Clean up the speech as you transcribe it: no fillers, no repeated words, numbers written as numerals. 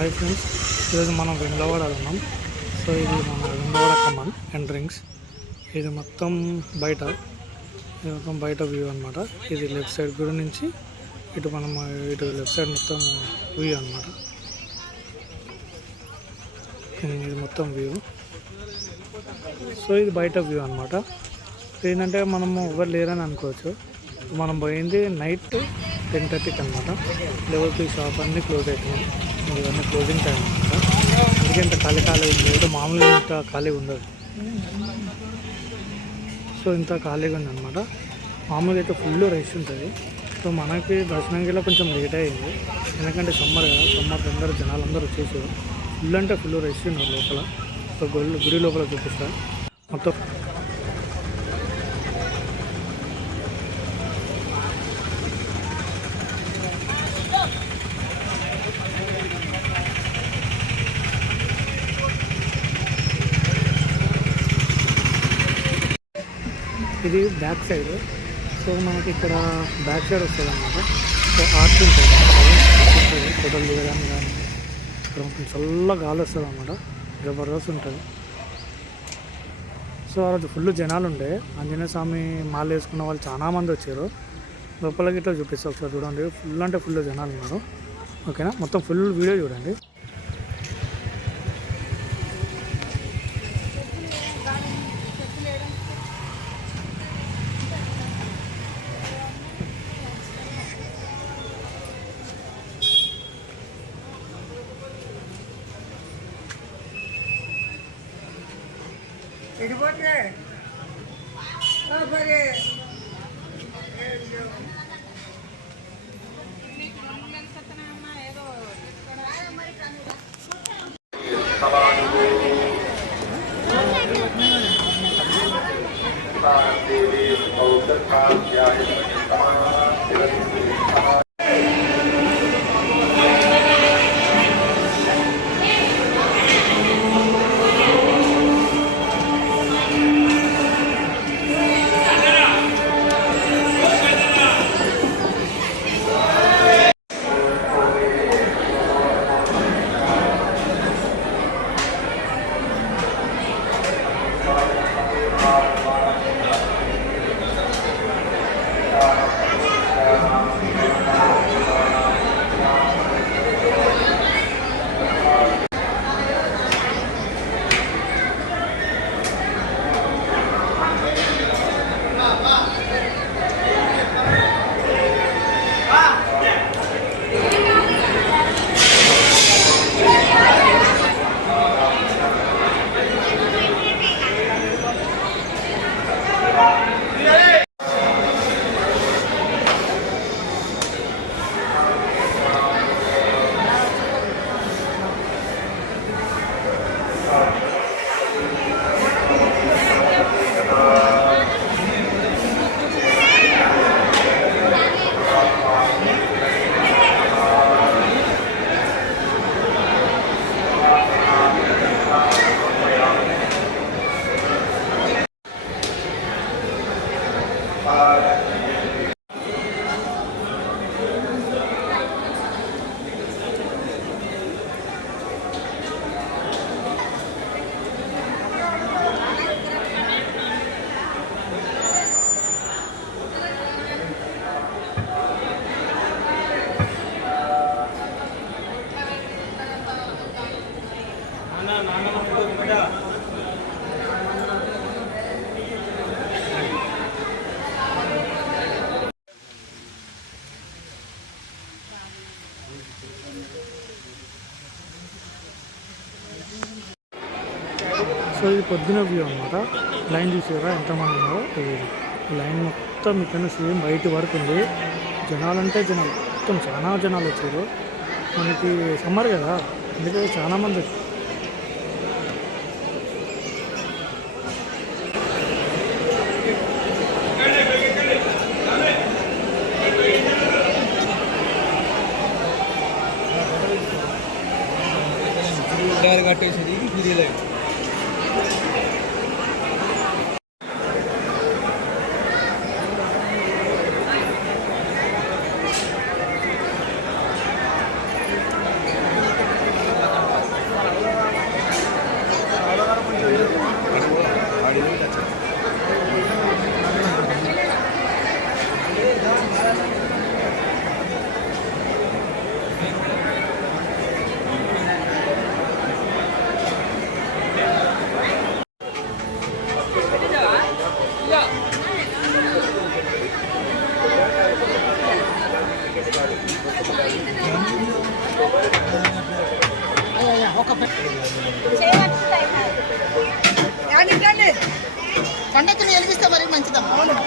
Hi friends, ఈరోజు మనం వెమ్లవాడలో ఉన్నాం. సో ఇది మన వెమ్లవాడ కమాన్ ఎంట్రింగ్స్. ఇది మొత్తం బయట వ్యూ అనమాట. ఇది లెఫ్ట్ సైడ్ గుడి నుంచి ఇటు లెఫ్ట్ సైడ్ మొత్తం వ్యూ అనమాట. ఇది మొత్తం వ్యూ. సో ఇది బయట వ్యూ అనమాట. ఏంటంటే మనము ఎవరు లేరని అనుకోవచ్చు. మనం పోయింది నైట్ 10:30కి అనమాట. లెవెల్ 3 షాప్ అన్నీ క్లోజ్ అవుతున్నాయి. ఇవన్నీ క్లోజింగ్ టైం అనమాట. అందుకే ఇంత ఖాళీ ఉంది. మామూలుగా ఇంత ఖాళీ ఉండదు. సో ఇంత ఖాళీగా ఉందన్నమాట. మామూలుగా అయితే ఫుల్ రష్ ఉంటుంది. సో మనకి దర్శనంకి కొంచెం లేట్ అయ్యింది, ఎందుకంటే సమ్మర్ కదా. సమ్మర్ అందరూ జనాలందరూ వచ్చేసారు. ఫుల్ అంటే ఫుల్ రష్ ఉన్నారు లోపల. సో గుడి లోపల చూపిస్తా మొత్తం. ఇది బ్యాక్ సైడ్. సో మనకి ఇక్కడ బ్యాక్ సైడ్ వస్తుంది అన్నమాట. సో ఆర్చ్ ఉంటుంది, ఫోటోలు దిగడానికి కానీ. ఇక్కడ మొత్తం చల్ల గాలి వస్తుంది అన్నమాట, జబర్దస్త్ ఉంటుంది. సో ఆ రోజు ఫుల్ జనాలు ఉండే. ఆంజనేయ స్వామి మాల వేసుకున్న వాళ్ళు చాలామంది వచ్చారు. లోపలికి ఇట్లా చూపిస్తే ఒకసారి చూడండి. ఫుల్ అంటే ఫుల్ జనాలు ఉన్నారు. ఓకేనా, మొత్తం ఫుల్ వీడియో చూడండి. సో ఇది పొద్దున వ్యూ అనమాట. లైన్ చూసారా ఎంతమంది ఉన్నారో. ఈ లైన్ మొత్తం ఇక్కడ సేమ్ బయట వరకు ఉంది. జనాలంటే జనాలు మొత్తం చాలా జనాలు వచ్చారు. మనకి సమ్మర్ కదా, అందుకే చాలామంది వచ్చారు. కట్టేసేది ఇది లైవ్. పండగని వెలిగిస్తే మరి మంచిదమ్మా. ఉండదు